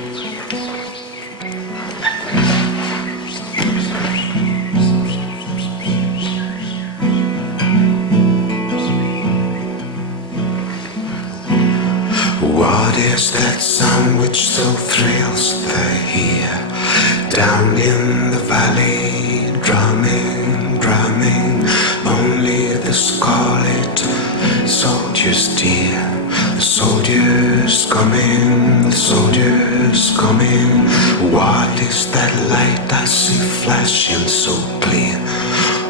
What is that sound which so thrills the ear? Down in the valley, drumming, drumming, only the scarlet soldiers dear. The soldiers coming, the soldiers coming. What is that light I see flashing so clear?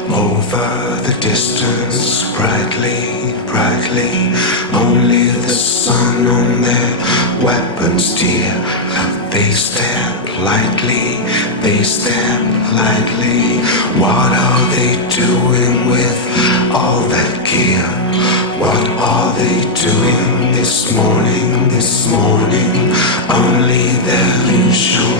Over the distance, brightly, brightly, only the sun on their weapons dear. And they step lightly, they step lightly. What are they doing with all that gear? What are they doing this morning, this morning? Only their usual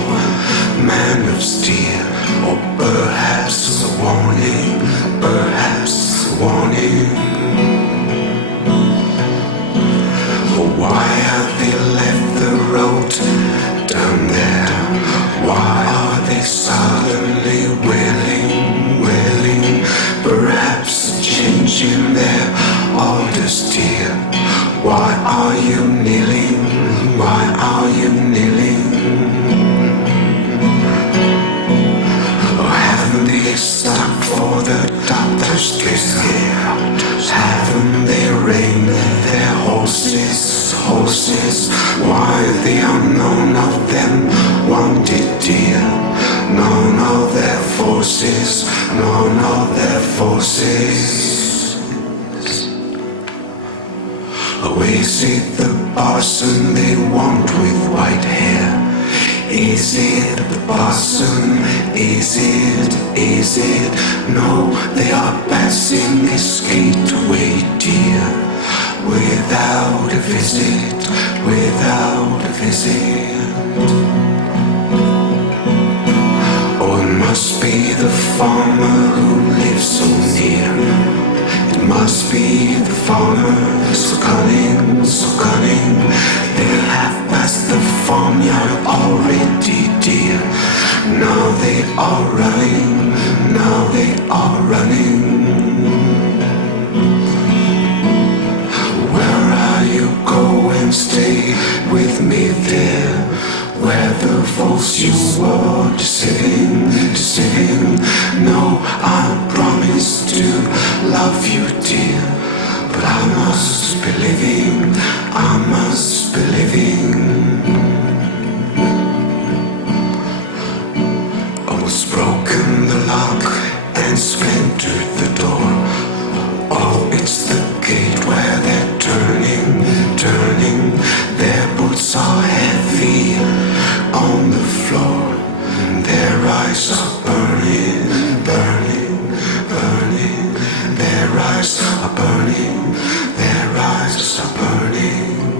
man of steel. Or perhaps a warning, perhaps a warning. Why have they left the road down there? Why are they suddenly willing, willing? Perhaps changing their orders dear. Why are you kneeling? Why are you kneeling? Haven't they stopped for the doctor's care? Haven't they reined their horses, horses? Why the unknown of them wanted dear? None of their forces, none of their forces. Oh, is it the parson they want with white hair? Is it the parson? Is it? Is it? No, they are passing this gateway, dear, without a visit, without a visit. Oh, it must be the farmer who lives so near. It must be the farmer, so cunning, so cunning. They have passed the farmyard already, dear. Now they are running, now they are running. Where are you going? Stay with me there, where the false you were deceiving, deceiving. No, I promise to love you, dear, but I must be living, I must be living. Oh, it's broken the lock and splintered the door. Oh, it's the gate where they're turning, turning. Their boots are heavy on the floor. Their eyes are burning, burning, burning. Their eyes are burning, their eyes are burning.